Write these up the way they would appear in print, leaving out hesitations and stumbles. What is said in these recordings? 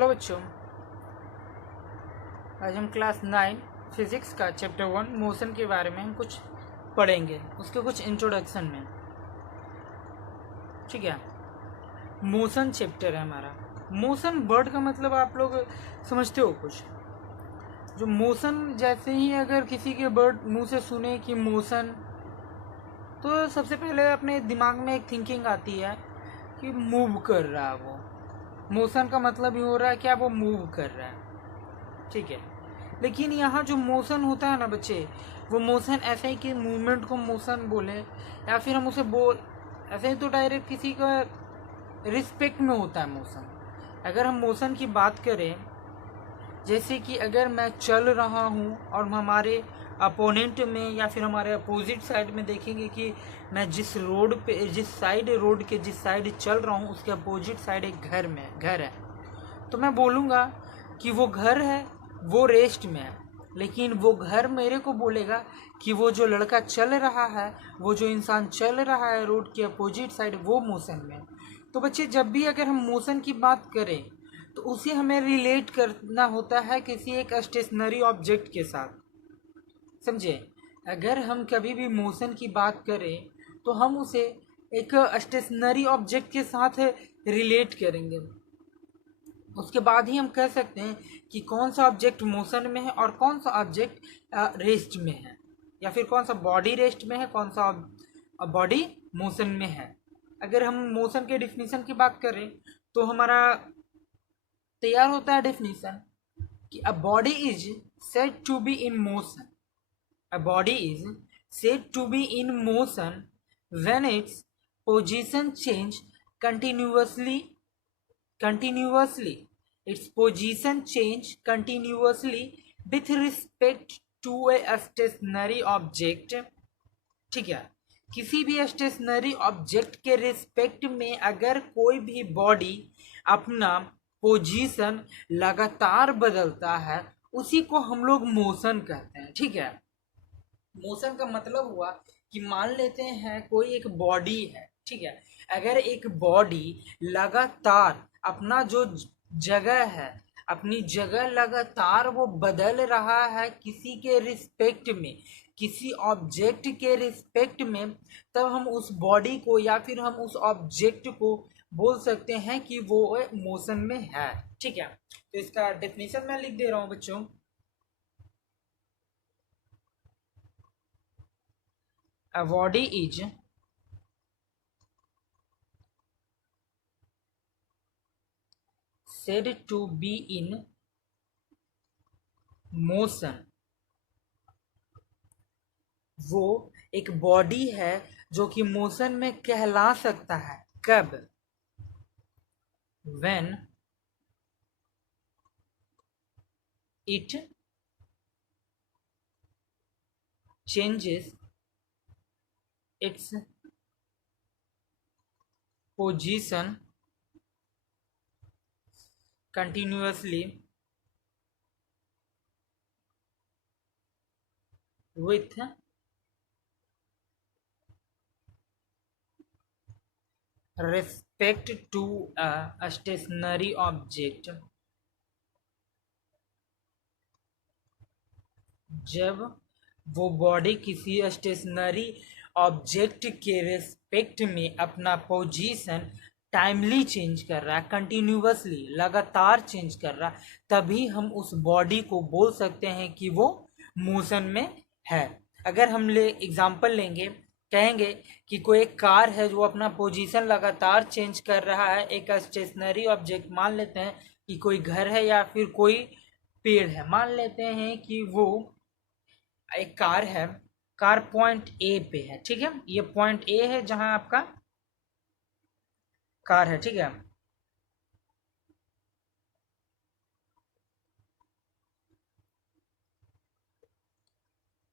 Hello बच्चों, आज हम क्लास 9 फिजिक्स का चैप्टर 1 मोशन के बारे में हम कुछ पढ़ेंगे, उसके कुछ इंट्रोडक्शन में। ठीक है, मोशन चैप्टर है हमारा। मोशन वर्ड का मतलब आप लोग समझते हो कुछ? जो मोशन, जैसे ही अगर किसी के वर्ड मुंह से सुने कि मोशन, तो सबसे पहले अपने दिमाग में एक थिंकिंग आती है कि मूव कर रहा है वो। मोशन का मतलब ये हो रहा है क्या, वो मूव कर रहा है। ठीक है, लेकिन यहाँ जो मोशन होता है ना बच्चे, वो मोशन ऐसे ही कि मूवमेंट को मोशन बोले, या फिर हम उसे बोल ऐसे ही तो डायरेक्ट किसी का रिस्पेक्ट में होता है मोशन। अगर हम मोशन की बात करें, जैसे कि अगर मैं चल रहा हूँ और हमारे अपोनेंट में या फिर हमारे अपोजिट साइड में देखेंगे कि मैं जिस रोड पे, जिस साइड रोड के जिस साइड चल रहा हूँ उसके अपोजिट साइड एक घर है, तो मैं बोलूँगा कि वो घर है, वो रेस्ट में है। लेकिन वो घर मेरे को बोलेगा कि वो जो लड़का चल रहा है, वो जो इंसान चल रहा है रोड के अपोजिट साइड, वो मोशन में है। तो बच्चे, जब भी अगर हम मोशन की बात करें तो उसे हमें रिलेट करना होता है किसी एक स्टेशनरी ऑब्जेक्ट के साथ। समझे? अगर हम कभी भी मोशन की बात करें तो हम उसे एक स्टेशनरी ऑब्जेक्ट के साथ रिलेट करेंगे। उसके बाद ही हम कह सकते हैं कि कौन सा ऑब्जेक्ट मोशन में है और कौन सा ऑब्जेक्ट रेस्ट में है, या फिर कौन सा बॉडी रेस्ट में है, कौन सा बॉडी मोशन में है। अगर हम मोशन के डिफिनीशन की बात करें तो हमारा तैयार होता है डिफिनीशन कि a body is said to be in motion. A body is said to be in motion when its position change continuously continuously its position change continuously with respect to a stationary object। ठीक है, किसी भी stationery object के respect में अगर कोई भी body अपना पोजीशन लगातार बदलता है, उसी को हम लोग मोशन कहते हैं। ठीक है, मोशन का मतलब हुआ कि मान लेते हैं कोई एक बॉडी है। ठीक है, अगर एक बॉडी लगातार अपना जो जगह है, अपनी जगह लगातार वो बदल रहा है किसी के रिस्पेक्ट में, किसी ऑब्जेक्ट के रिस्पेक्ट में, तब हम उस बॉडी को या फिर हम उस ऑब्जेक्ट को बोल सकते हैं कि वो मोशन में है। ठीक है, तो इसका डेफिनेशन मैं लिख दे रहा हूं बच्चों। A body is said to be in motion। वो एक बॉडी है जो कि मोशन में कहला सकता है। कब? when it changes its position continuously with respect to a stationary object। जब वो बॉडी किसी स्टेशनरी ऑब्जेक्ट के रेस्पेक्ट में अपना पोजीशन टाइमली चेंज कर रहा है, कंटिन्यूअसली लगातार चेंज कर रहा है, तभी हम उस बॉडी को बोल सकते हैं कि वो मोशन में है। अगर हम एग्जांपल लेंगे, कहेंगे कि कोई एक कार है जो अपना पोजीशन लगातार चेंज कर रहा है, एक स्टेशनरी ऑब्जेक्ट, मान लेते हैं कि कोई घर है या फिर कोई पेड़ है, मान लेते हैं कि वो एक कार है, कार पॉइंट ए पे है। ठीक है, ये पॉइंट ए है जहां आपका कार है। ठीक है,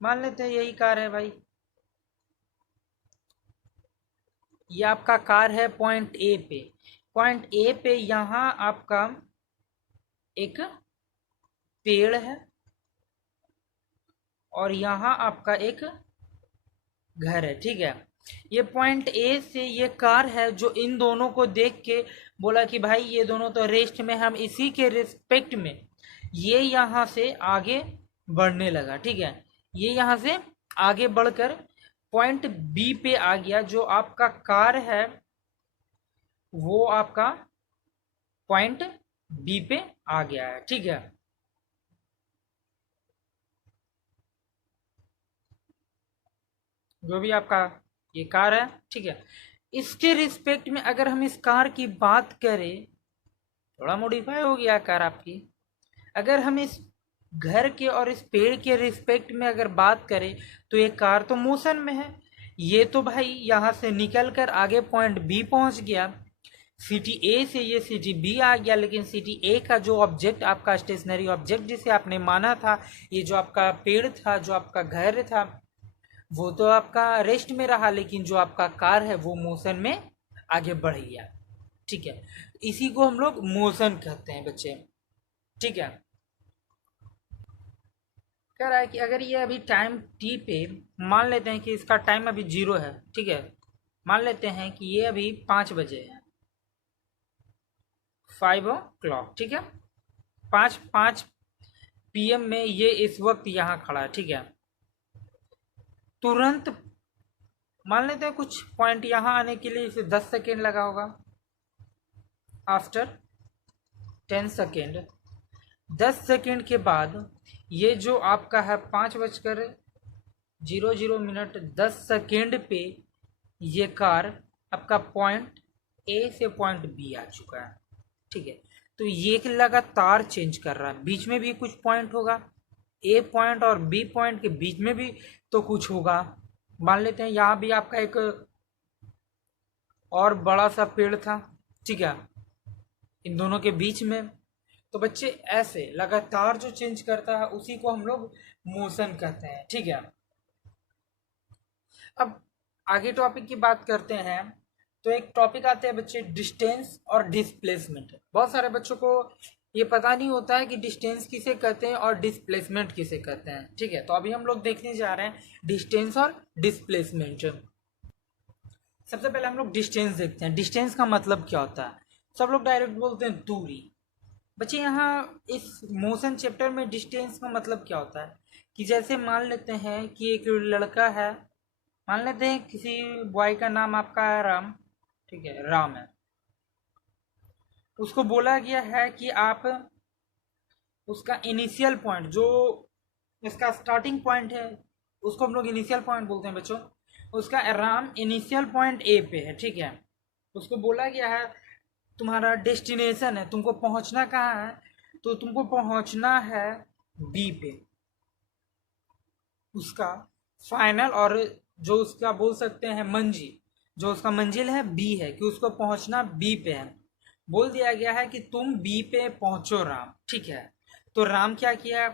मान लेते हैं यही कार है भाई, ये आपका कार है पॉइंट ए पे। पॉइंट ए पे यहाँ आपका एक पेड़ है और यहाँ आपका एक घर है। ठीक है, ये पॉइंट ए से ये कार है जो इन दोनों को देख के बोला कि भाई ये दोनों तो रेस्ट में, हम इसी के रिस्पेक्ट में ये यहाँ से आगे बढ़ने लगा। ठीक है, ये यहाँ से आगे बढ़कर पॉइंट बी पे आ गया। जो आपका कार है वो आपका पॉइंट बी पे आ गया है। ठीक है, जो भी आपका ये कार है। ठीक है, इसके रिस्पेक्ट में अगर हम इस कार की बात करें, थोड़ा मॉडिफाई हो गया कार आपकी। अगर हम इस घर के और इस पेड़ के रिस्पेक्ट में अगर बात करें तो ये कार तो मोशन में है। ये तो भाई यहाँ से निकल कर आगे पॉइंट बी पहुँच गया, सिटी ए से ये सिटी बी आ गया। लेकिन सिटी ए का जो ऑब्जेक्ट, आपका स्टेशनरी ऑब्जेक्ट जिसे आपने माना था, ये जो आपका पेड़ था, जो आपका घर था, वो तो आपका रेस्ट में रहा, लेकिन जो आपका कार है वो मोशन में आगे बढ़ गया। ठीक है, इसी को हम लोग मोशन कहते हैं बच्चे। ठीक है, कह रहा है कि अगर ये अभी टाइम टी पे, मान लेते हैं कि इसका टाइम अभी 0 है। ठीक है, मान लेते हैं कि ये अभी 5 बजे है, 5 o'clock। ठीक है, 5 PM में ये इस वक्त यहाँ खड़ा है। ठीक है, तुरंत मान लेते हैं कुछ पॉइंट यहाँ आने के लिए इसे 10 सेकेंड लगा होगा। आफ्टर 10 सेकेंड, 10 सेकेंड के बाद ये जो आपका है 5:00 10 सेकेंड पे ये कार आपका पॉइंट ए से पॉइंट बी आ चुका है। ठीक है, तो ये लगातार चेंज कर रहा है, बीच में भी कुछ पॉइंट होगा, ए पॉइंट और बी पॉइंट के बीच में भी तो कुछ होगा। मान लेते हैं यहाँ भी आपका एक और बड़ा सा पेड़ था। ठीक है, इन दोनों के बीच में। तो बच्चे ऐसे लगातार जो चेंज करता है उसी को हम लोग मोशन कहते हैं। ठीक है, अब आगे टॉपिक की बात करते हैं तो एक टॉपिक आते हैं बच्चे, डिस्टेंस और डिस्प्लेसमेंट। बहुत सारे बच्चों को ये पता नहीं होता है कि डिस्टेंस किसे कहते हैं और डिस्प्लेसमेंट किसे कहते हैं। ठीक है, तो अभी हम लोग देखने जा रहे हैं डिस्टेंस और डिस्प्लेसमेंट। सबसे पहले हम लोग डिस्टेंस देखते हैं। डिस्टेंस का मतलब क्या होता है? सब लोग डायरेक्ट बोलते हैं दूरी। बच्चे यहाँ इस मोशन चैप्टर में डिस्टेंस का मतलब क्या होता है कि जैसे मान लेते हैं कि एक लड़का है, मान लेते हैं किसी बॉय का नाम आपका है राम। ठीक है, राम है, उसको बोला गया है कि आप उसका इनिशियल पॉइंट, जो इसका स्टार्टिंग पॉइंट है, उसको हम लोग इनिशियल पॉइंट बोलते हैं बच्चों। उसका राम इनिशियल पॉइंट ए पे है। ठीक है, उसको बोला गया है तुम्हारा डेस्टिनेशन है, तुमको पहुंचना कहाँ है, तो तुमको पहुंचना है बी पे। उसका फाइनल और जो उसका बोल सकते हैं मंजिल, जो उसका मंजिल है बी है, कि उसको पहुंचना बी पे है। बोल दिया गया है कि तुम बी पे पहुंचो राम। ठीक है, तो राम क्या किया,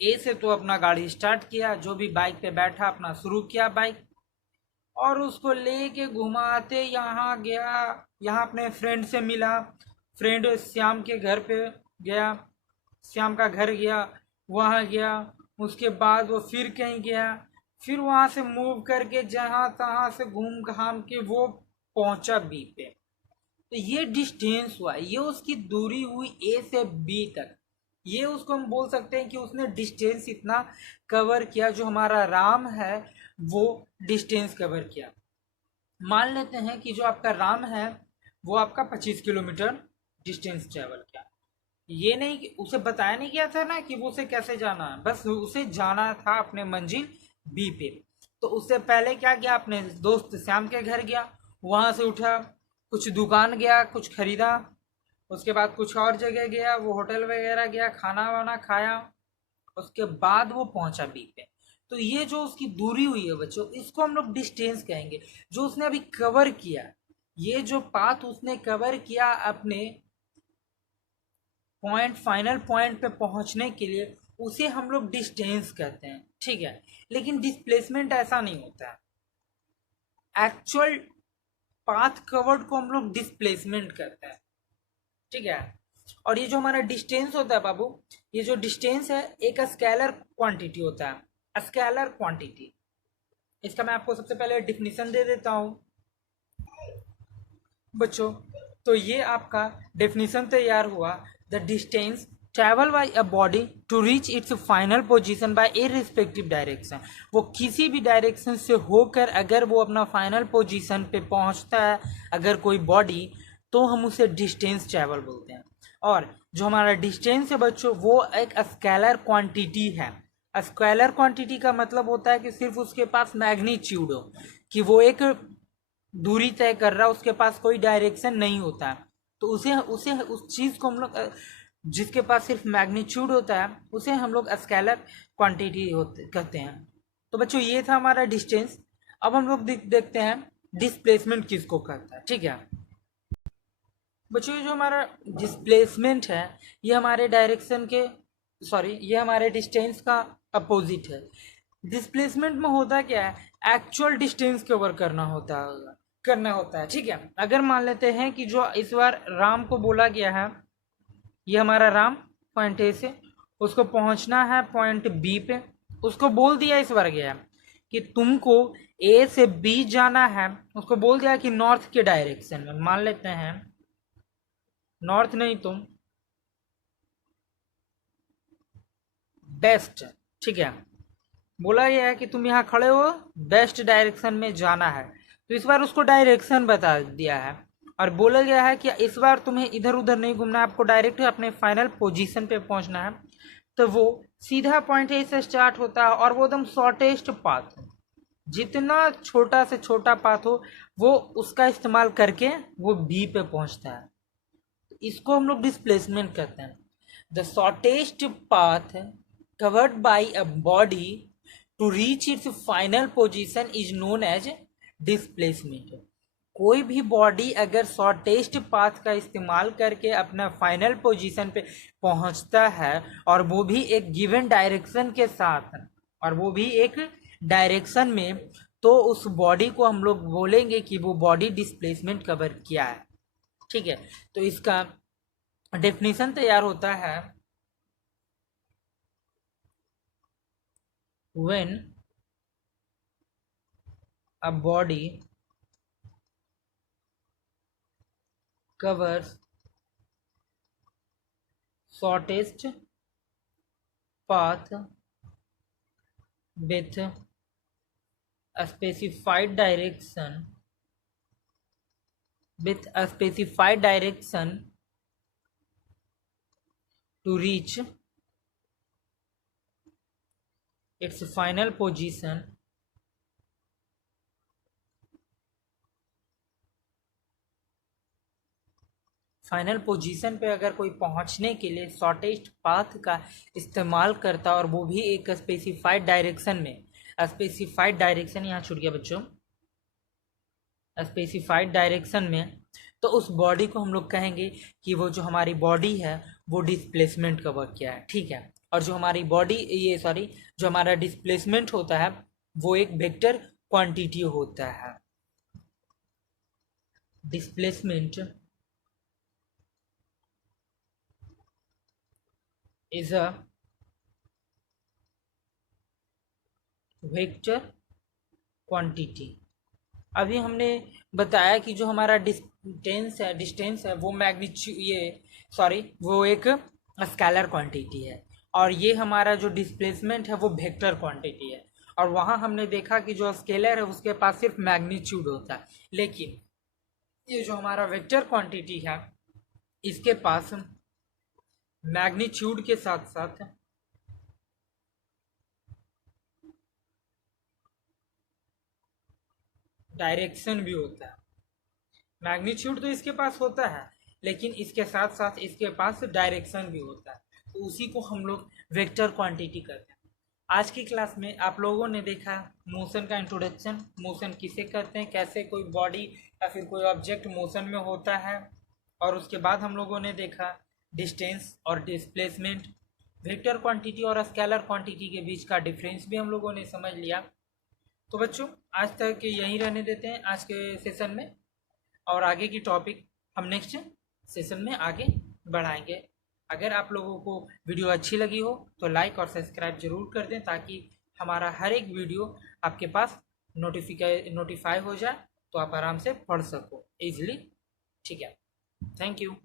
ए से तो अपना गाड़ी स्टार्ट किया, जो भी बाइक पे बैठा अपना शुरू किया बाइक, और उसको लेके घुमाते यहाँ गया, यहाँ अपने फ्रेंड से मिला, फ्रेंड श्याम के घर पे गया, श्याम का घर गया, वहाँ गया, उसके बाद वो फिर कहीं गया, फिर वहाँ से मूव करके जहाँ तहाँ से घूम घाम के वो पहुँचा बी पे। तो ये डिस्टेंस हुआ, ये उसकी दूरी हुई ए से बी तक। ये उसको हम बोल सकते हैं कि उसने डिस्टेंस इतना कवर किया, जो हमारा राम है वो डिस्टेंस कवर किया। मान लेते हैं कि जो आपका राम है वो आपका 25 किलोमीटर डिस्टेंस ट्रेवल किया। ये नहीं कि उसे बताया नहीं गया था ना कि वो उसे कैसे जाना है, बस उसे जाना था अपने मंजिल बी पे। तो उससे पहले क्या किया, अपने दोस्त श्याम के घर गया, वहाँ से उठा, कुछ दुकान गया, कुछ खरीदा, उसके बाद कुछ और जगह गया, वो होटल वगैरह गया, खाना वाना खाया, उसके बाद वो पहुंचा बी पे। तो ये जो उसकी दूरी हुई है बच्चों, इसको हम लोग डिस्टेंस कहेंगे, जो उसने अभी कवर किया। ये जो पाथ उसने कवर किया अपने पॉइंट, फाइनल पॉइंट पे पहुंचने के लिए, उसे हम लोग डिस्टेंस कहते हैं। ठीक है, लेकिन डिस्प्लेसमेंट ऐसा नहीं होता है। एक्चुअल पाथ कवर्ड को हम लोग डिस्प्लेसमेंट कहते हैं। ठीक है, और ये जो हमारा डिस्टेंस होता है बाबू, ये जो डिस्टेंस है एक स्केलर क्वांटिटी होता है, स्केलर क्वांटिटी। इसका मैं आपको सबसे पहले डिफिनीशन दे देता हूँ बच्चों। तो ये आपका डेफिनेशन तैयार हुआ। The distance travel by a body to reach its final position by irrespective direction. वो किसी भी डायरेक्शन से होकर अगर वो अपना फाइनल पोजीशन पे पहुंचता है अगर कोई बॉडी, तो हम उसे डिस्टेंस ट्रैवल बोलते हैं। और जो हमारा डिस्टेंस है बच्चों वो एक स्केलर क्वांटिटी है। स्केलर क्वांटिटी का मतलब होता है कि सिर्फ उसके पास मैग्नीट्यूड हो, कि वो एक दूरी तय कर रहा है, उसके पास कोई डायरेक्शन नहीं होता है, तो उसे उसे उस चीज़ को हम लोग जिसके पास सिर्फ मैग्नीट्यूड होता है उसे हम लोग स्केलर क्वांटिटी होते कहते हैं। तो बच्चों ये था हमारा डिस्टेंस। अब हम लोग देखते हैं डिस्प्लेसमेंट किसको कहता है। ठीक है बच्चों, ये जो हमारा डिस्प्लेसमेंट है ये हमारे डायरेक्शन के ये हमारे डिस्टेंस का अपोजिट है। डिस्प्लेसमेंट में होता क्या है, एक्चुअल डिस्टेंस कवर करना होता है। ठीक है, अगर मान लेते हैं कि जो इस बार राम को बोला गया है, ये हमारा राम पॉइंट ए से उसको पहुंचना है पॉइंट बी पे, उसको बोल दिया इस बार गया कि तुमको ए से बी जाना है, उसको बोल दिया कि नॉर्थ के डायरेक्शन में, मान लेते हैं नॉर्थ नहीं तुम बेस्ट। ठीक है, बोला गया है कि तुम यहाँ खड़े हो, बेस्ट डायरेक्शन में जाना है, तो इस बार उसको डायरेक्शन बता दिया है और बोला गया है कि इस बार तुम्हें इधर उधर नहीं घूमना, आपको डायरेक्ट अपने फाइनल पोजीशन पे पहुंचना है। तो वो सीधा पॉइंट ए से स्टार्ट होता है और वो एकदम शॉर्टेस्ट पाथ, जितना छोटा से छोटा पाथ हो वो उसका इस्तेमाल करके वो बी पे पहुंचता है। इसको हम लोग डिस्प्लेसमेंट कहते हैं। The shortest path covered by a body to reach its final position is known as displacement. कोई भी बॉडी अगर शॉर्टेस्ट पाथ का इस्तेमाल करके अपना फाइनल पोजीशन पे पहुंचता है और वो भी एक गिवन डायरेक्शन के साथ, और वो भी एक डायरेक्शन में, तो उस बॉडी को हम लोग बोलेंगे कि वो बॉडी डिस्प्लेसमेंट कवर किया है। ठीक है, तो इसका डेफिनेशन तैयार होता है when a body covers shortest path with a specified direction to reach its final position पे अगर कोई पहुंचने के लिए शॉर्टेस्ट पाथ का इस्तेमाल करता और वो भी एक स्पेसिफाइड डायरेक्शन में, स्पेसिफाइड डायरेक्शन यहाँ छूट गया बच्चों, स्पेसिफाइड डायरेक्शन में, तो उस बॉडी को हम लोग कहेंगे कि वो जो हमारी बॉडी है वो डिस्प्लेसमेंट कवर किया है। ठीक है, और जो हमारी बॉडी जो हमारा डिस्प्लेसमेंट होता है वो एक वेक्टर क्वांटिटी होता है। Displacement is a vector quantity. अभी हमने बताया कि जो हमारा डिस्टेंस है वो वो एक स्केलर क्वांटिटी है, और ये हमारा जो डिस्प्लेसमेंट है वो वेक्टर क्वांटिटी है। और वहाँ हमने देखा कि जो स्केलर है उसके पास सिर्फ मैग्नीट्यूड होता है, लेकिन ये जो हमारा वेक्टर क्वांटिटी है इसके पास मैग्नीट्यूड के साथ साथ डायरेक्शन भी होता है। मैग्नीट्यूड तो इसके पास होता है लेकिन इसके साथ साथ इसके पास डायरेक्शन भी होता है, तो उसी को हम लोग वेक्टर क्वांटिटी कहते हैं। आज की क्लास में आप लोगों ने देखा मोशन का इंट्रोडक्शन, मोशन किसे कहते हैं, कैसे कोई बॉडी या फिर कोई ऑब्जेक्ट मोशन में होता है, और उसके बाद हम लोगों ने देखा डिस्टेंस और डिस्प्लेसमेंट, वेक्टर क्वांटिटी और स्केलर क्वांटिटी के बीच का डिफरेंस भी हम लोगों ने समझ लिया। तो बच्चों आज तक यहीं रहने देते हैं आज के सेशन में, और आगे की टॉपिक हम नेक्स्ट सेशन में आगे बढ़ाएंगे। अगर आप लोगों को वीडियो अच्छी लगी हो तो लाइक और सब्सक्राइब जरूर कर दें, ताकि हमारा हर एक वीडियो आपके पास नोटिफाई हो जाए तो आप आराम से पढ़ सको इजीली। ठीक है, थैंक यू।